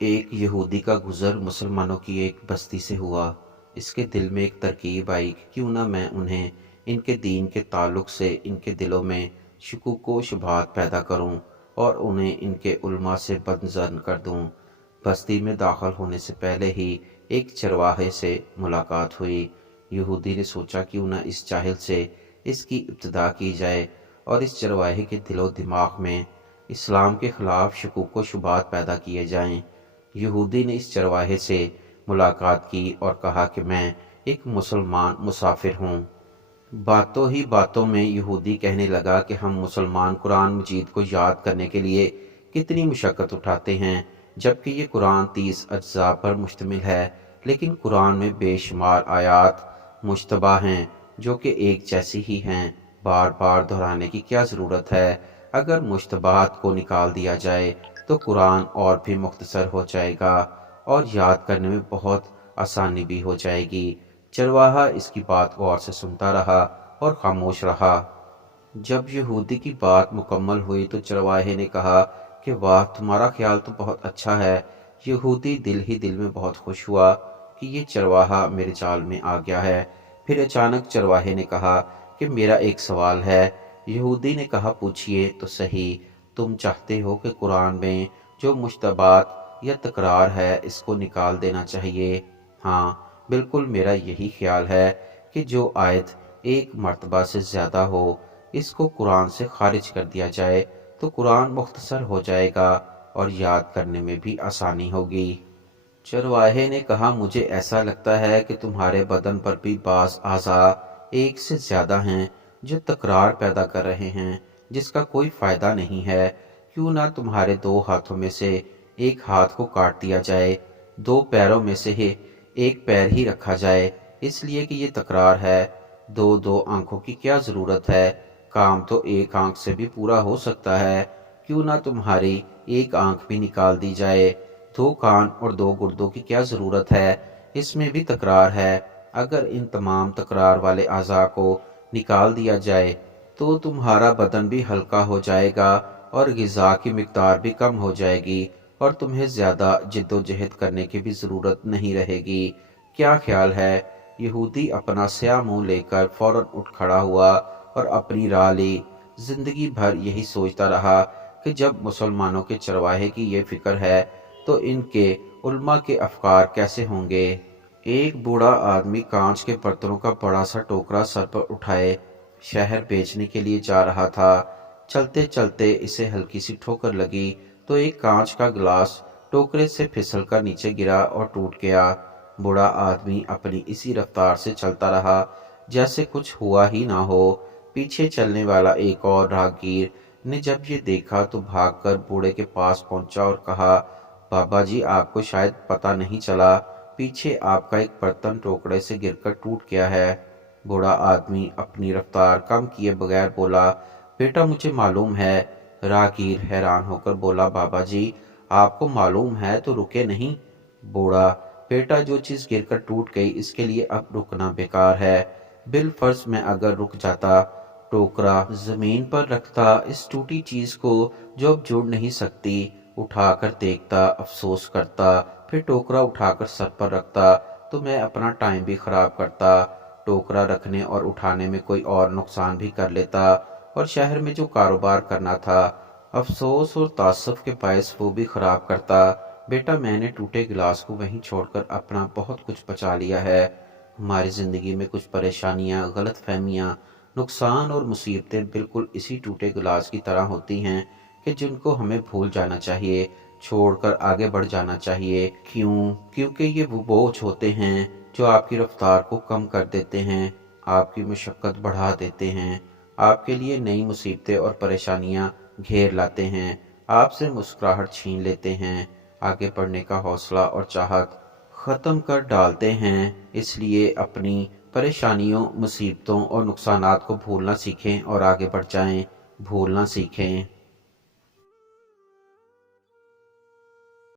ایک یہودی کا گزر مسلمانوں کی ایک بستی سے ہوا۔ اس کے دل میں ایک ترکیب آئی کہ کیوں نہ میں انہیں ان کے دین کے تعلق سے ان کے دلوں میں شکوک و شبہات پیدا کروں اور انہیں ان کے علماء سے بدظن کر دوں۔ بستی میں داخل ہونے سے پہلے ہی ایک چرواہے سے ملاقات ہوئی۔ یہودی نے سوچا کیوں نہ اس جاہل سے اس کی ابتدا کی جائے اور اس چرواہے کے دل و دماغ میں اسلام کے خلاف شکوک و شبہات پیدا کیے جائیں۔ یہودی نے اس چرواہے سے ملاقات کی اور کہا کہ میں ایک مسلمان مسافر ہوں۔ باتوں ہی باتوں میں یہودی کہنے لگا کہ ہم مسلمان قرآن مجید کو یاد کرنے کے لیے کتنی مشقت اٹھاتے ہیں، جبکہ یہ قرآن 30 اجزاء پر مشتمل ہے، لیکن قرآن میں بے شمار آیات مشتبہ ہیں جو کہ ایک جیسی ہی ہیں۔ بار بار دہرانے کی کیا ضرورت ہے؟ اگر مشتبہات کو نکال دیا جائے تو قرآن اور بھی مختصر ہو جائے گا اور یاد کرنے میں بہت آسانی بھی ہو جائے گی۔ چرواہا اس کی بات غور سے سنتا رہا اور خاموش رہا۔ جب یہودی کی بات مکمل ہوئی تو چرواہے نے کہا کہ واہ، تمہارا خیال تو بہت اچھا ہے۔ یہودی دل ہی دل میں بہت خوش ہوا کہ یہ چرواہا میرے جال میں آ گیا ہے۔ پھر اچانک چرواہے نے کہا کہ میرا ایک سوال ہے۔ یہودی نے کہا پوچھئے تو صحیح، تم چاہتے ہو کہ قرآن میں جو مشتبہات یا تکرار ہے اس کو نکال دینا چاہیے؟ ہاں بالکل، میرا یہی خیال ہے کہ جو آیت ایک مرتبہ سے زیادہ ہو اس کو قرآن سے خارج کر دیا جائے تو قرآن مختصر ہو جائے گا اور یاد کرنے میں بھی آسانی ہوگی۔ چرواہے نے کہا مجھے ایسا لگتا ہے کہ تمہارے بدن پر بھی بعض اعضاء ایک سے زیادہ ہیں جو تکرار پیدا کر رہے ہیں جس کا کوئی فائدہ نہیں ہے۔ کیوں نہ تمہارے 2 ہاتھوں میں سے ایک ہاتھ کو کاٹ دیا جائے، 2 پیروں میں سے ایک پیر ہی رکھا جائے، اس لیے کہ یہ تکرار ہے۔ 2 آنکھوں کی کیا ضرورت ہے؟ کام تو ایک آنکھ سے بھی پورا ہو سکتا ہے۔ کیوں نہ تمہاری ایک آنکھ بھی نکال دی جائے؟ 2 کان اور 2 گردوں کی کیا ضرورت ہے؟ اس میں بھی تکرار ہے۔ اگر ان تمام تکرار والے اعضاء کو نکال دیا جائے تو تمہارا بدن بھی ہلکا ہو جائے گا اور غذا کی مقدار بھی کم ہو جائے گی اور تمہیں زیادہ جد و جہد کرنے کی بھی ضرورت نہیں رہے گی۔ کیا خیال ہے؟ یہودی اپنا سیاہ منہ لے کر فوراً اٹھ کھڑا ہوا اور اپنی راہ لی۔ زندگی بھر یہی سوچتا رہا کہ جب مسلمانوں کے چرواہے کی یہ فکر ہے تو ان کے علماء کے افکار کیسے ہوں گے۔ ایک بوڑھا آدمی کانچ کے برتنوں کا بڑا سا ٹوکرا سر پر اٹھائے شہر بیچنے کے لیے جا رہا تھا۔ چلتے چلتے اسے ہلکی سی ٹھوکر لگی تو ایک کانچ کا گلاس ٹوکرے سے پھسل کر نیچے گرا اور ٹوٹ گیا۔ بوڑھا آدمی اپنی اسی رفتار سے چلتا رہا جیسے کچھ ہوا ہی نہ ہو۔ پیچھے چلنے والا ایک اور راہگیر نے جب یہ دیکھا تو بھاگ کر بوڑھے کے پاس پہنچا اور کہا بابا جی، آپ کو شاید پتہ نہیں چلا، پیچھے آپ کا ایک برتن ٹوکرے سے گر کر ٹوٹ گیا ہے۔ بوڑھا آدمی اپنی رفتار کم کیے بغیر بولا بیٹا مجھے معلوم ہے۔ راہگیر حیران ہو کر بولا بابا جی، آپ کو معلوم ہے تو رکے نہیں؟ بوڑھا بیٹا، جو چیز گر کر ٹوٹ گئی اس کے لیے اب رکنا بیکار ہے۔ بالفرض میں اگر رک جاتا، ٹوکرا زمین پر رکھتا، اس ٹوٹی چیز کو جو اب جڑ نہیں سکتی اٹھا کر دیکھتا، افسوس کرتا، پھر ٹوکرا اٹھا کر سر پر رکھتا تو میں اپنا ٹائم بھی خراب کرتا، ٹوکرا رکھنے اور اٹھانے میں کوئی اور نقصان بھی کر لیتا اور شہر میں جو کاروبار کرنا تھا افسوس اور تعصب کے باعث وہ بھی خراب کرتا۔ بیٹا، میں نے ٹوٹے گلاس کو وہیں چھوڑ کر اپنا بہت کچھ بچا لیا ہے۔ ہماری زندگی میں کچھ پریشانیاں، غلط فہمیاں، نقصان اور مصیبتیں بالکل اسی ٹوٹے گلاس کی طرح ہوتی ہیں کہ جن کو ہمیں بھول جانا چاہیے، چھوڑ کر آگے بڑھ جانا چاہیے۔ کیونکہ یہ وہ بوجھ ہوتے ہیں جو آپ کی رفتار کو کم کر دیتے ہیں، آپ کی مشقت بڑھا دیتے ہیں، آپ کے لیے نئی مصیبتیں اور پریشانیاں گھیر لاتے ہیں، آپ سے مسکراہٹ چھین لیتے ہیں، آگے بڑھنے کا حوصلہ اور چاہت ختم کر ڈالتے ہیں۔ اس لیے اپنی پریشانیوں، مصیبتوں اور نقصانات کو بھولنا سیکھیں اور آگے بڑھ جائیں، بھولنا سیکھیں۔